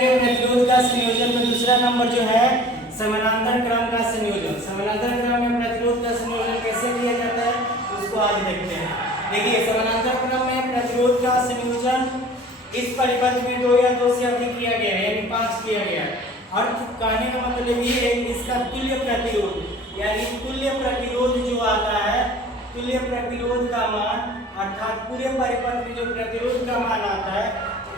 प्रतिरोध का संयोजन में दूसरा नंबर जो है समानांतर क्रम का संयोजन। समानांतर क्रम में प्रतिरोध का संयोजन कैसे किया जाता है उसको आज देखते हैं। देखिए समानांतर क्रम में प्रतिरोध का संयोजन इस परिपथ में 2 या 2 से अधिक किया गया है, यानी 5 किया गया है। अर्थ कहने का मतलब ये है इसका तुल्य प्रतिरोध यानी तुल्य प्रतिरोध जो आता है, तुल्य प्रतिरोध का मान अर्थात पूरे परिपथ में जो प्रतिरोध का मान आता है,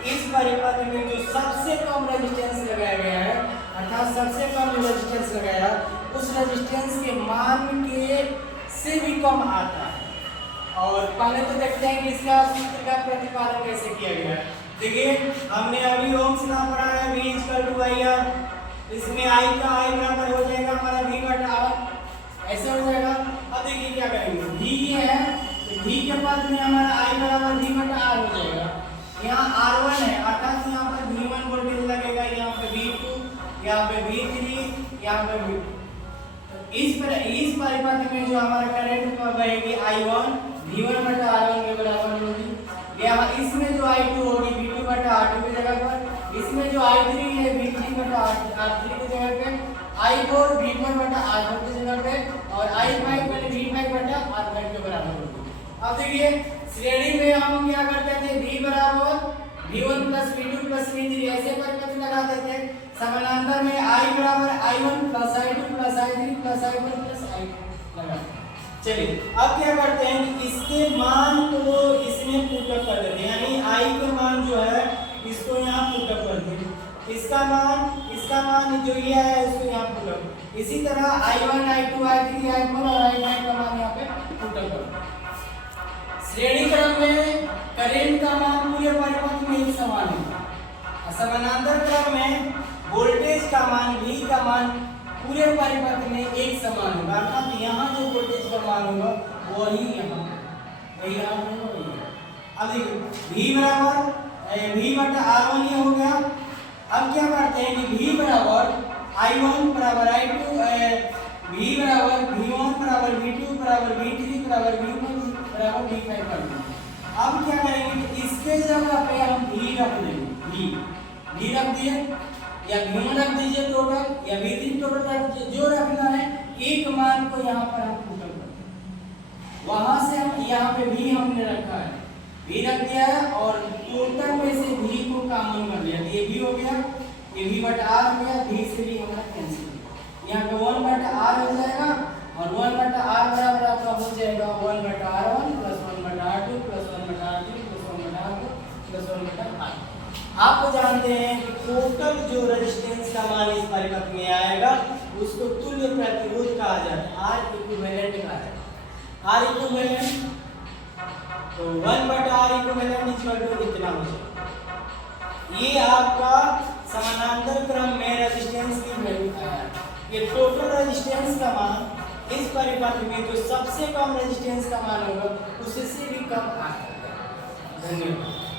इस परिपथ में जो सबसे कम रेजिस्टेंस लगाया गया है अर्थात सबसे कम रेजिस्टेंस लगाया उस रेजिस्टेंस के मान के से भी कम आता है। और पहले तो देखते हैं कि इसका सूत्र का प्रतिपादन कैसे किया गया है। देखिए हमने अभी ओम्स का पढ़ा है V = IR, इसमें I का I बराबर हो जाएगा हमारा V/R, ऐसे हो जाएगा। अब देखिए क्या करेंगे, V ये है तो V के बाद में हमारा I बराबर V/R हो जाएगा। यहाँ R1 है अर्थात यहाँ पर V1 वोल्टेज लगेगा, यहाँ पे V2, यहाँ पे V3, यहाँ पे V2। इस परिपथ में जो हमारा करंट बहेगी I1 V1/R1 के बराबर होगी। यहाँ इसमें जो I2 होगी V2/R2 की जगह पर, इसमें जो I3 है V3/R3 की जगह पे, I4 V4/R4 की जगह पे और I5 V5/R5 के बराबर होगी। अब देखिए श्रेणी में हम क्या करते थे, V बराबर V1 + V2 + V3 ऐसे परिपथ लगाते थे। समानांतर में I बराबर I1 + I2 + I3 + I4 + I2 लगाते। चलिए अब क्या करते हैं कि इसके मान को इसमें पुटअप कर देते हैं, यानी I का मान जो है इसको यहाँ पुटअप कर देंगे, इसका मान जो ये है इसको यहाँ पुटअप। इसी तरह I1 I2 I3 I4 और I5 का मान यहाँ पे पुटअप कर। श्रेणी क्रम में करंट का मान पूरे परिपथ में एक समान है। समानांतर क्रम में वोल्टेज का मान V का मान पूरे परिपथ में एक समान होगा, अर्थात यहाँ जो वोल्टेज का मान होगा वही यहाँ होगा। अब देखिए V बराबर V/R1 ये हो गया। अब क्या करते हैं कि V बराबर I1 बराबर I2 V बराबर V1 बराबर V2 बराबर V3 बराबर V4 बराबर V5 कर देंगे। अब क्या करेंगे कि इसके जगह पे हम V रख देंगे, V रख दिए या V1 रख दीजिए टोटल या V3 टोटल रख दीजिए, जो रखना है एक मान को यहाँ पर हम टोटल कर देंगे। वहां से हम यहाँ पे V हमने रखा है, V रख दिया है और टोटल में से V को कॉमन कर लिया, ये V हो गया, ये V/R हो गया, V से भी हमारा कैंसिल हो गया। यहाँ पे 1/R हो जाएगा और 1/R बराबर आपका हो जाएगा 1/R1 + 1/R2 + 1/R3 + 1/R4 + 1/R। आप जानते हैं कि टोटल जो रेजिस्टेंस का मान इस परिपथ में आएगा उसको तुल्य प्रतिरोध कहा जाता है, R इक्विवेलेंट कहा जाता है। R इक्विवेलेंट तो 1/R इक्विवेलेंट इतना हो जाएगा। ये आपका समानांतर क्रम में रेजिस्टेंस की वैल्यू आया। ये टोटल रेजिस्टेंस का मान इस परिपथ में जो सबसे कम रेजिस्टेंस का मान होगा उससे भी कम आता है। धन्यवाद।